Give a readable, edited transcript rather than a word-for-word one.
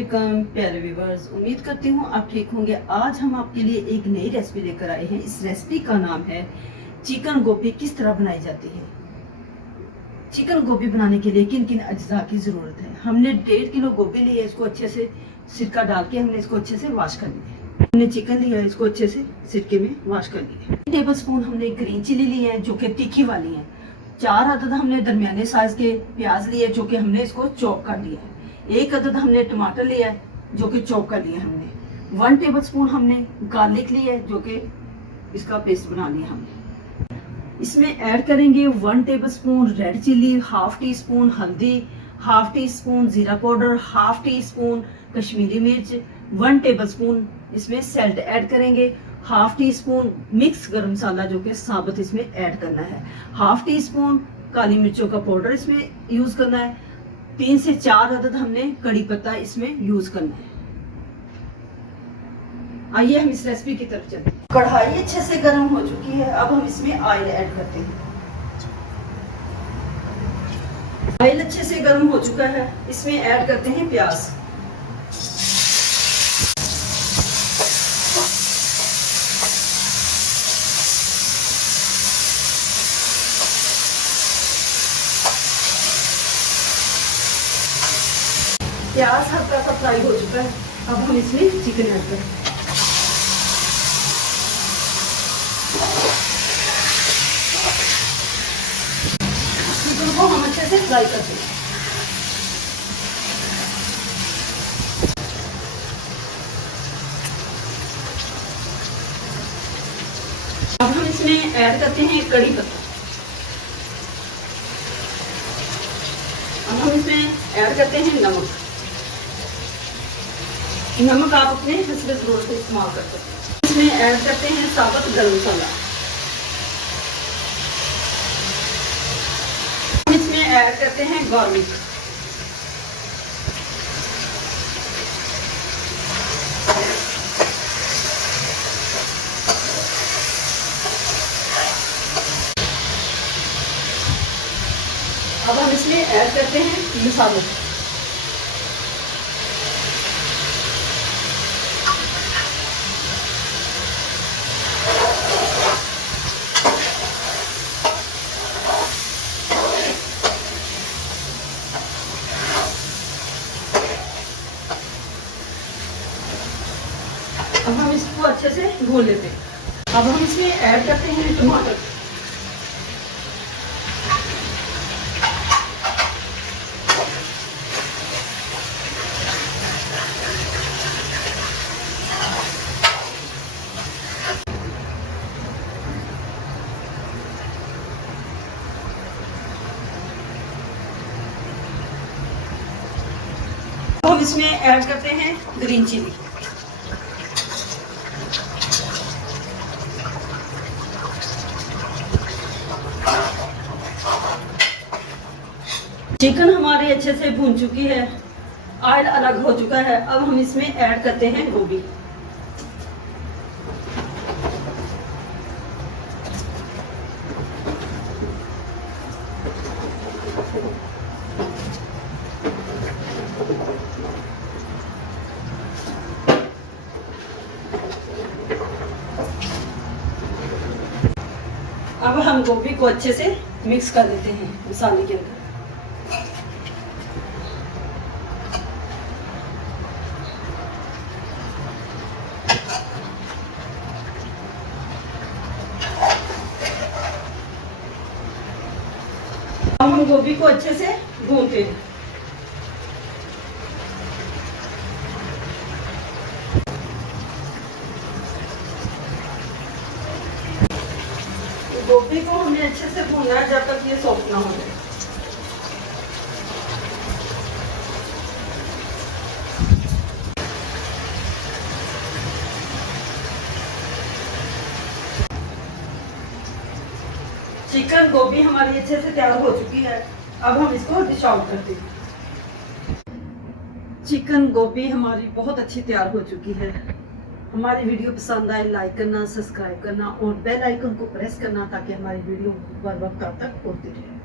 वालेकुम प्यारे व्यूवर्स, उम्मीद करती हूँ आप ठीक होंगे। आज हम आपके लिए एक नई रेसिपी लेकर आए हैं। इस रेसिपी का नाम है चिकन गोभी किस तरह बनाई जाती है। चिकन गोभी बनाने के लिए किन किन अज्जा की जरूरत है। हमने 1.5 किलो गोभी ली है। इसको अच्छे से सिरका डाल के हमने इसको अच्छे से वॉश कर लिया है। हमने चिकन लिया है, इसको अच्छे से सिरके में वॉश कर लिया है। 1 टेबल स्पून हमने ग्रीन चिली ली है जो कि तीखी वाली है। 4 अदद हमने दरमियाने साइज के प्याज लिए जो कि हमने इसको चॉप कर लिया है। 1 अदद हमने टमाटर लिया है जो कि चॉप कर लिया हमने। 1 टेबल स्पून हमने गार्लिक लिया है जो कि इसका पेस्ट बना लिया हमने। इसमें ऐड करेंगे 1 table spoon red chilli, half tea spoon हल्दी, हाफ टी स्पून जीरा powder, half tea spoon Kashmiri मिर्च, 1 टेबल स्पून इसमें सॉल्ट ऐड करेंगे, half tea spoon mix garam masala जो कि साबुत इसमें ऐड करना है, हाफ टी स्पून काली मिर्चों का पाउडर इसमें यूज करना है, 3 से 4 अदद हमने कड़ी पत्ता इसमें यूज करना है। आइए हम इस रेसिपी की तरफ चलते हैं। कढ़ाई अच्छे से गर्म हो चुकी है। अब हम इसमें ऑयल ऐड करते हैं। ऑयल अच्छे से गर्म हो चुका है। इसमें ऐड करते हैं प्याज। प्याज हल्का सा फ्राई हो चुका है। अब हम इसमें चिकन ऐड करें। चिकन को हम अच्छे से फ्राई करते हैं। अब हम इसमें ऐड करते हैं कड़ी पत्ता। अब हम इसमें ऐड करते हैं नमक। नमक आप अपने हस्बे जरूरत से इस्तेमाल कर सकते हैं। इसमें ऐड करते हैं साबुत गरम मसाला। इसमें ऐड करते हैं गार्लिक। अब हम इसमें ऐड करते हैं मसाले। अब हम इसको अच्छे से भून लेते हैं। अब हम इसमें ऐड करते हैं टमाटर। अब हम इसमें ऐड करते हैं ग्रीन चिली। चिकन हमारी अच्छे से भून चुकी है। ऑयल अलग हो चुका है। अब हम इसमें ऐड करते हैं गोभी। अब हम गोभी को अच्छे से मिक्स कर देते हैं मसाले के अंदर। अब हम गोभी को अच्छे से भूनते हैं। गोभी को हमें अच्छे से भूनना है जब तक ये सॉफ्ट ना हो जाए। चिकन गोभी हमारी अच्छे से तैयार हो चुकी है। अब हम इसको डिश आउट करते हैं। चिकन गोभी हमारी बहुत अच्छी तैयार हो चुकी है। हमारी वीडियो पसंद आए लाइक करना, सब्सक्राइब करना और बेल आइकन को प्रेस करना ताकि हमारी वीडियो बर वक्त आप तक पहुंचती रहे।